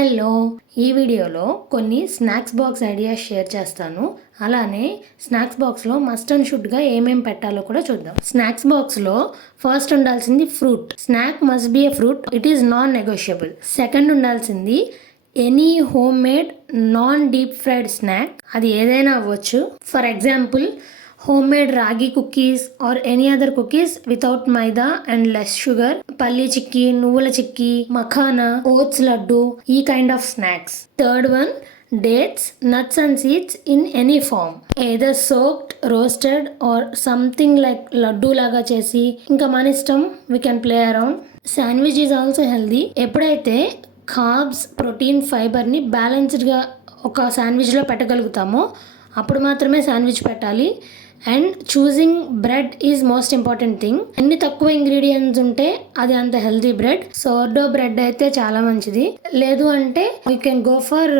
Hello, ఈ వీడియోలో కొన్ని స్నాక్స్ బాక్స్ ఐడియాస్ షేర్ చేస్తాను. అలానే స్నాక్స్ బాక్స్లో మస్ట్ అండ్ షుడ్గా ఏమేమి పెట్టాలో కూడా చూద్దాం. స్నాక్స్ బాక్స్లో ఫస్ట్ ఉండాల్సింది fruit. Snack must be a fruit, it is non negotiable. Second ఉండాల్సింది any home made non deep fried snack, అది ఏదైనా అవ్వచ్చు. For example homemade ragi cookies or any other cookies without maida and less sugar, palli chikki, nuvula chikki, makhana, oats laddu, e kind of snacks. Third one, dates, nuts and seeds in any form, either soaked, roasted or something like laddu laga chesi inka మన ఇష్టం, we can play around. Sandwich is also healthy. ఎప్పుడైతే carbs, protein, ఫైబర్ని బ్యాలెన్స్డ్గా ఒక శాండ్విచ్లో పెట్టగలుగుతామో అప్పుడు మాత్రమే sandwich పెట్టాలి. And choosing bread is most important thing. ఎన్ని తక్కువ ఇంగ్రీడియంట్స్ ఉంటే అది అంత హెల్తీ బ్రెడ్. సోర్డో బ్రెడ్ అయితే చాలా మంచిది. లేదు అంటే you can go for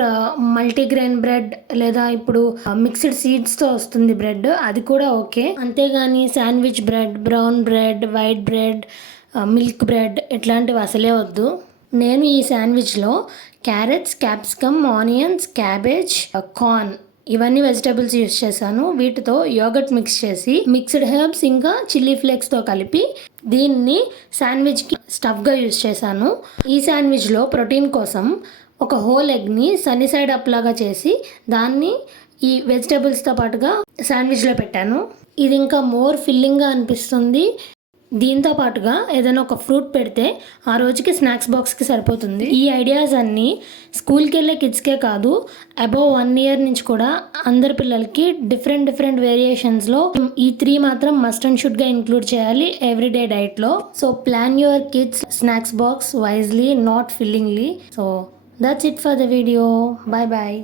multigrain bread, లేదా ఇప్పుడు మిక్స్డ్ సీడ్స్తో వస్తుంది బ్రెడ్, అది కూడా ఓకే. అంతేగాని sandwich bread, brown bread, white bread, milk bread ఇట్లాంటివి అసలే వద్దు. నేను ఈ శాండ్విచ్లో carrots, capsicum, onions, cabbage, corn ఇవన్నీ వెజిటబుల్స్ యూస్ చేశాను. వీటితో యోగర్ట్ మిక్స్ చేసి మిక్స్డ్ హెర్బ్స్ ఇంకా చిల్లీ ఫ్లేక్స్తో కలిపి దీన్ని శాండ్విచ్కి స్టఫ్గా యూస్ చేశాను. ఈ శాండ్విచ్లో ప్రోటీన్ కోసం ఒక హోల్ ఎగ్ని సన్నీ సైడ్ అప్ లాగా చేసి దాన్ని ఈ వెజిటబుల్స్తో పాటుగా శాండ్విచ్లో పెట్టాను. ఇది ఇంకా మోర్ ఫిల్లింగ్గా అనిపిస్తుంది. దీంతో పాటుగా ఏదైనా ఒక ఫ్రూట్ పెడితే ఆ రోజుకి స్నాక్స్ బాక్స్కి సరిపోతుంది. ఈ ఐడియాస్ అన్నీ స్కూల్కి వెళ్ళే కిడ్స్కే కాదు, అబౌవ్ 1 year నుంచి కూడా అందరి పిల్లలకి డిఫరెంట్ వేరియేషన్స్లో ఈ 3 మాత్రం మస్ట్ అండ్ షుడ్గా ఇంక్లూడ్ చేయాలి ఎవ్రీడే డైట్లో. So plan your kids snacks box wisely, not fillingly. So that's it for the video. Bye bye.